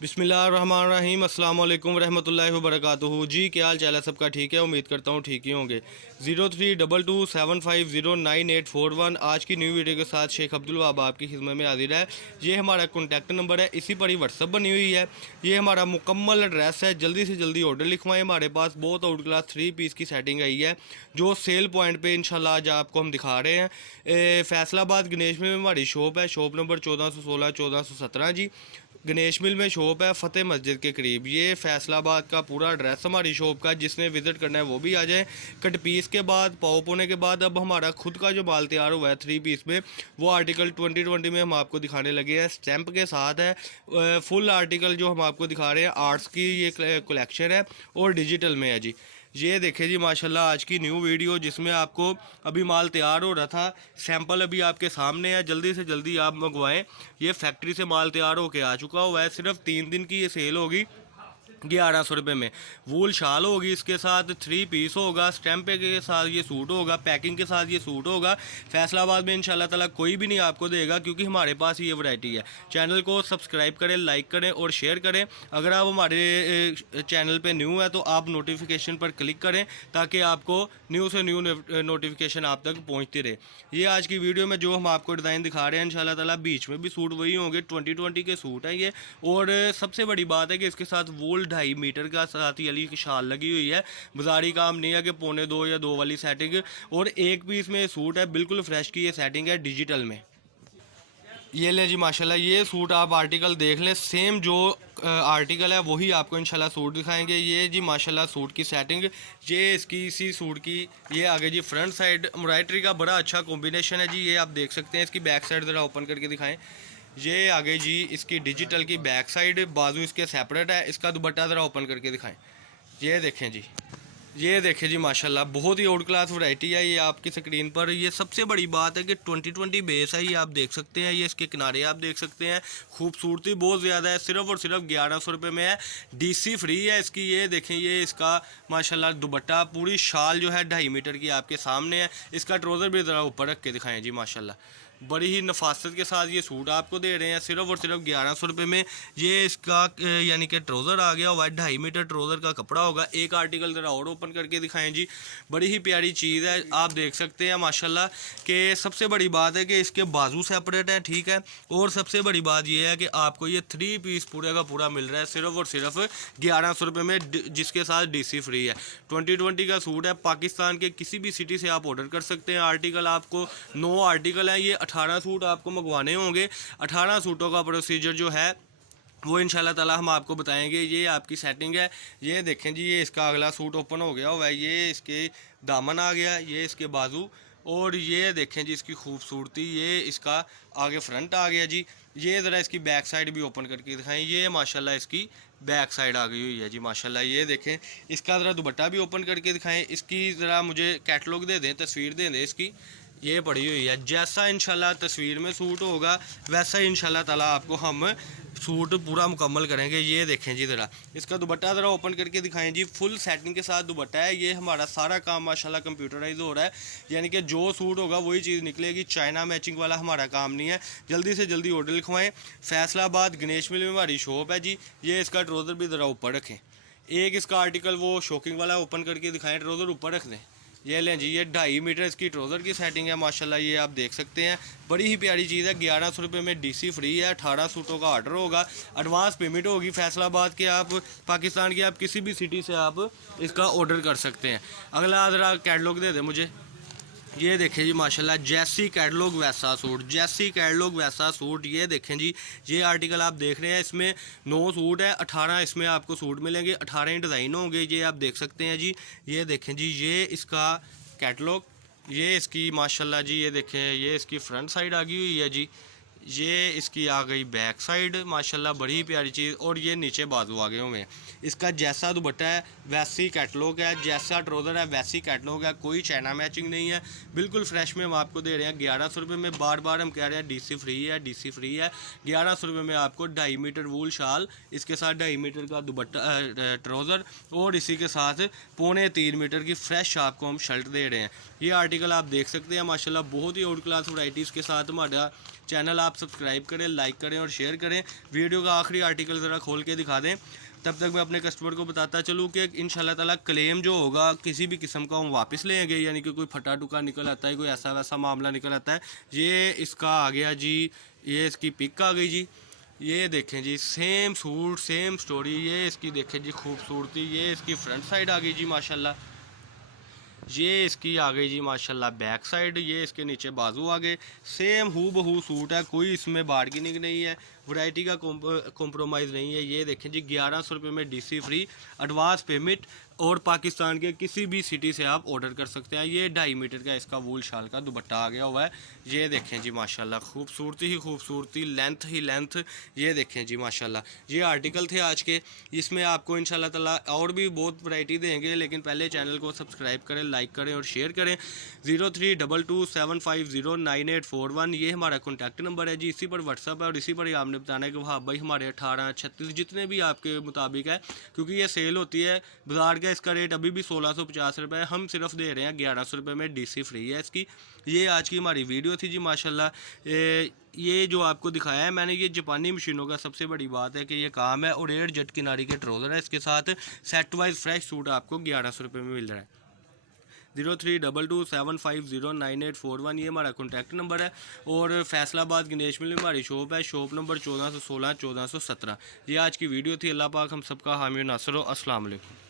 बिस्मिल्लाहिर्रहमानिर्रहीम अस्सलाम वालेकुम रहमतुल्लाहि व बरकातुहू। जी क्या हाल चाल है सबका? ठीक है, उम्मीद करता हूँ ठीक ही होंगे। 0322750981 आज की न्यू वीडियो के साथ शेख अब्दुल वहाब आपकी खिदमत में हाजिर है। ये हमारा कॉन्टैक्ट नंबर है, इसी पर ही व्हाट्सअप बनी हुई है। ये हमारा मुकम्मल एड्रेस है। जल्दी से जल्दी ऑर्डर लिखवाएं। हमारे पास बहुत आउट क्लास 3 पीस की सेटिंग आई है जो सेल पॉइंट पे इंशाल्लाह आज आपको हम दिखा रहे हैं। फैसलाबाद गणेश में हमारी शॉप है, शॉप नंबर 1416 1417 जी। गणेश मिल में शॉप है, फतेह मस्जिद के करीब। ये फैसलाबाद का पूरा एड्रेस हमारी शॉप का, जिसने विज़िट करना है वो भी आ जाए। कट पीस के बाद पाव पोने के बाद अब हमारा खुद का जो माल तैयार हुआ है 3 पीस में, वो आर्टिकल 2020 में हम आपको दिखाने लगे हैं। स्टैंप के साथ है। फुल आर्टिकल जो हम आपको दिखा रहे हैं आर्ट्स की ये कलेक्शन है और डिजिटल में है जी। ये देखें जी माशाल्लाह आज की न्यू वीडियो, जिसमें आपको अभी माल तैयार हो रहा था, सैंपल अभी आपके सामने है। जल्दी से जल्दी आप मंगवाएं। ये फैक्ट्री से माल तैयार होके आ चुका हुआ है। सिर्फ 3 दिन की ये सेल होगी 1100 रुपये में। वूल शाल होगी, इसके साथ 3 पीस होगा, स्टैंप के साथ ये सूट होगा, पैकिंग के साथ ये सूट होगा। फैसलाबाद में इंशाल्लाह ताला कोई भी नहीं आपको देगा, क्योंकि हमारे पास ये वैरायटी है। चैनल को सब्सक्राइब करें, लाइक करें और शेयर करें। अगर आप हमारे चैनल पे न्यू है तो आप नोटिफिकेशन पर क्लिक करें, ताकि आपको न्यू से न्यू नोटिफिकेशन आप तक पहुँचती रहे। ये आज की वीडियो में जो हम आपको डिज़ाइन दिखा रहे हैं इंशाल्लाह ताला बीच में भी सूट वही होंगे, 2020 के सूट हैं ये। और सबसे बड़ी बात है कि इसके साथ वूल 2.5 मीटर का साथ ही अली की शाल लगी हुई है। बाजारी काम नहीं है कि 1.25 या 2 वाली सेटिंग। और एक पीस में सूट है, बिल्कुल फ्रेश की ये सेटिंग है डिजिटल में। ये ले जी माशाल्लाह, ये सूट आप आर्टिकल देख लें। सेम जो आर्टिकल है वही आपको इंशाल्लाह सूट दिखाएंगे। ये जी माशाल्लाह सूट की सेटिंग, ये इसकी इसी सूट की ये आगे जी फ्रंट साइड एम्ब्रॉयडरी का बड़ा अच्छा कॉम्बिनेशन है जी। ये आप देख सकते हैं। इसकी बैक साइड ज़रा ओपन करके दिखाएं। ये आगे जी इसकी डिजिटल की बैक साइड, बाजू इसके सेपरेट है। इसका दुपट्टा ज़रा ओपन करके दिखाएं। ये देखें जी, ये देखें जी माशाल्लाह बहुत ही आउट क्लास वैरायटी है ये आपकी स्क्रीन पर। ये सबसे बड़ी बात है कि 2020 बेस है, ये आप देख सकते हैं। ये इसके किनारे आप देख सकते हैं, खूबसूरती बहुत ज़्यादा है। सिर्फ और सिर्फ 1100 रुपये में है, डीसी फ्री है इसकी। ये देखें, ये इसका माशाल्लाह दुपट्टा, पूरी शाल जो है 2.5 मीटर की आपके सामने है। इसका ट्राउज़र भी ज़रा ऊपर रख के दिखाएँ जी माशाल्लाह। बड़ी ही नफासत के साथ ये सूट आपको दे रहे हैं सिर्फ और सिर्फ 1100 रुपये में। ये इसका यानी कि ट्राउज़र आ गया हुआ है, 2.5 मीटर ट्राउज़र का कपड़ा होगा। एक आर्टिकल ज़रा और ओपन करके दिखाएं जी। बड़ी ही प्यारी चीज़ है, आप देख सकते हैं माशाल्लाह। कि सबसे बड़ी बात है कि इसके बाजू सेपरेट है, ठीक है। और सबसे बड़ी बात ये है कि आपको ये 3 पीस पूरे का पूरा मिल रहा है सिर्फ और सिर्फ 1100 रुपये में, जिसके साथ डीसी फ्री है। 2020 का सूट है, पाकिस्तान के किसी भी सिटी से आप ऑर्डर कर सकते हैं। आर्टिकल आपको 9 आर्टिकल हैं, ये 18 सूट आपको मंगवाने होंगे। 18 सूटों का प्रोसीजर जो है वो इंशाल्लाह ताला हम आपको बताएंगे। ये आपकी सेटिंग है। ये देखें जी, ये इसका अगला सूट ओपन हो गया हुआ है। ये इसके दामन आ गया, ये इसके बाजू, और ये देखें जी इसकी खूबसूरती, ये इसका आगे फ्रंट आ गया जी। ये ज़रा इसकी बैक साइड भी ओपन करके दिखाएं। ये माशाल्लाह इसकी बैक साइड आ गई हुई है जी माशाल्लाह। ये देखें, इसका ज़रा दुपट्टा भी ओपन करके दिखाएं। इसकी ज़रा मुझे कैटलॉग दे दें, तस्वीर दे दें इसकी। ये पड़ी हुई है। जैसा इंशाल्लाह तस्वीर में सूट होगा वैसा ही इंशाल्लाह ताला आपको हम सूट पूरा मुकम्मल करेंगे। ये देखें जी, ज़रा इसका दुपट्टा ज़रा ओपन करके दिखाएं जी। फुल सेटिंग के साथ दुपट्टा है। ये हमारा सारा काम माशाल्लाह कंप्यूटराइज हो रहा है, यानी कि जो सूट होगा वही चीज़ निकलेगी। चाइना मैचिंग वाला हमारा काम नहीं है। जल्दी से जल्दी ऑर्डर लिखवाएं। फैसलाबाद गणेश मिल में हमारी शॉप है जी। ये इसका ट्राउज़र भी ज़रा ऊपर रखें। एक इसका आर्टिकल वो शॉकिंग वाला ओपन करके दिखाएँ, ट्राउज़र ऊपर रख दें। ये लें जी, ये 2.5 मीटर इसकी ट्राउज़र की सेटिंग है माशाल्लाह। ये आप देख सकते हैं, बड़ी ही प्यारी चीज़ है। 1100 रुपये में डीसी फ्री है। 18 सूटों का ऑर्डर होगा, एडवांस पेमेंट होगी। फैसलाबाद के आप, पाकिस्तान के आप किसी भी सिटी से आप इसका ऑर्डर कर सकते हैं। अगला ज़रा कैटलॉग दे दें मुझे। ये देखें जी माशाल्लाह, जैसी कैटलॉग वैसा सूट, जैसी कैटलॉग वैसा सूट। ये देखें जी, ये आर्टिकल आप देख रहे हैं, इसमें 9 सूट है, 18 इसमें आपको सूट मिलेंगे, 18 ही डिज़ाइन होंगे। ये आप देख सकते हैं जी। ये देखें जी, ये इसका कैटलॉग, ये इसकी माशाल्लाह जी। ये देखें, ये इसकी फ्रंट साइड आ गई हुई है जी। ये इसकी आ गई बैक साइड माशाल्लाह, बड़ी प्यारी चीज़। और ये नीचे बाजू आ गए हुए हैं। इसका जैसा दुपट्टा है वैसी कैटलॉग है, जैसा ट्राउज़र है वैसी कैटलॉग है। कोई चाइना मैचिंग नहीं है, बिल्कुल फ्रेश में हम आपको दे रहे हैं 1100 रुपये में। बार बार हम कह रहे हैं डीसी फ्री है, डीसी फ्री है। 1100 रुपये में आपको 2.5 मीटर वूल शाल, इसके साथ 2.5 मीटर का दुपट्टा ट्राउज़र, और इसी के साथ 3.25 मीटर की फ्रेश आपको हम शर्ट दे रहे हैं। ये आर्टिकल आप देख सकते हैं माशाल्लाह, बहुत ही आउट क्लास वैराइटीज़ के साथ हमारा चैनल आप सब्सक्राइब करें, लाइक करें और शेयर करें। वीडियो का आखिरी आर्टिकल ज़रा खोल के दिखा दें, तब तक मैं अपने कस्टमर को बताता चलूँ कि इंशाल्लाह ताला क्लेम जो होगा किसी भी किस्म का हम वापस लेंगे, यानी कि कोई फटा टुका निकल आता है, कोई ऐसा वैसा मामला निकल आता है। ये इसका आ गया जी, ये इसकी पिक आ गई जी, ये देखें जी, सेम सूट सेम स्टोरी, ये इसकी देखें जी खूबसूरती, ये इसकी फ्रंट साइड आ गई जी माशाल्लाह, ये इसकी आ गई जी माशाल्लाह बैक साइड, ये इसके नीचे बाजू आ गए, सेम हू बहू सूट है, कोई इसमें बार्गेनिंग नहीं है, वैरायटी का कॉम्प्रोमाइज़ नहीं है। ये देखें जी 1100 रुपये में डीसी फ्री, एडवांस पेमेंट, और पाकिस्तान के किसी भी सिटी से आप ऑर्डर कर सकते हैं। ये 2.5 मीटर का इसका वूल शाल का दुपट्टा आ गया हुआ है। ये देखें जी माशाल्लाह खूबसूरती ही खूबसूरती, लेंथ ही लेंथ। ये देखें जी माशाल्लाह, ये आर्टिकल थे आज के, इसमें आपको इंशाल्लाह ताला और भी बहुत वैरायटी देंगे, लेकिन पहले चैनल को सब्सक्राइब करें, लाइक करें और शेयर करें। 032275098141 ये हमारा कॉन्टैक्ट नंबर है जी, इसी पर व्हाट्सअप है और इसी पर ही आपने बताना है कि वहाँ भाई हमारे 18, 36 जितने भी आपके मुताबिक है, क्योंकि ये सेल होती है बाजार का। इसका रेट अभी भी 1650 रुपये है, हम सिर्फ दे रहे हैं 1100 रुपये में, डीसी फ्री है इसकी। ये आज की हमारी वीडियो थी जी माशाल्लाह। ये जो आपको दिखाया है मैंने, ये जापानी मशीनों का सबसे बड़ी बात है कि ये काम है, और 8 जट किनारी के ट्राउज़र है इसके साथ। सेट वाइज फ्रेश सूट आपको 1100 रुपये में मिल रहा है। 032275098141 ये हमारा कॉन्टैक्ट नंबर है। और फैसलाबाद गणेश मिल में हमारी शॉप है, शॉप नंबर 1416 1417। ये आज की वीडियो थी। अल्लाह पाक हम सबका हामी नासर हो। अस्सलाम वालेकुम।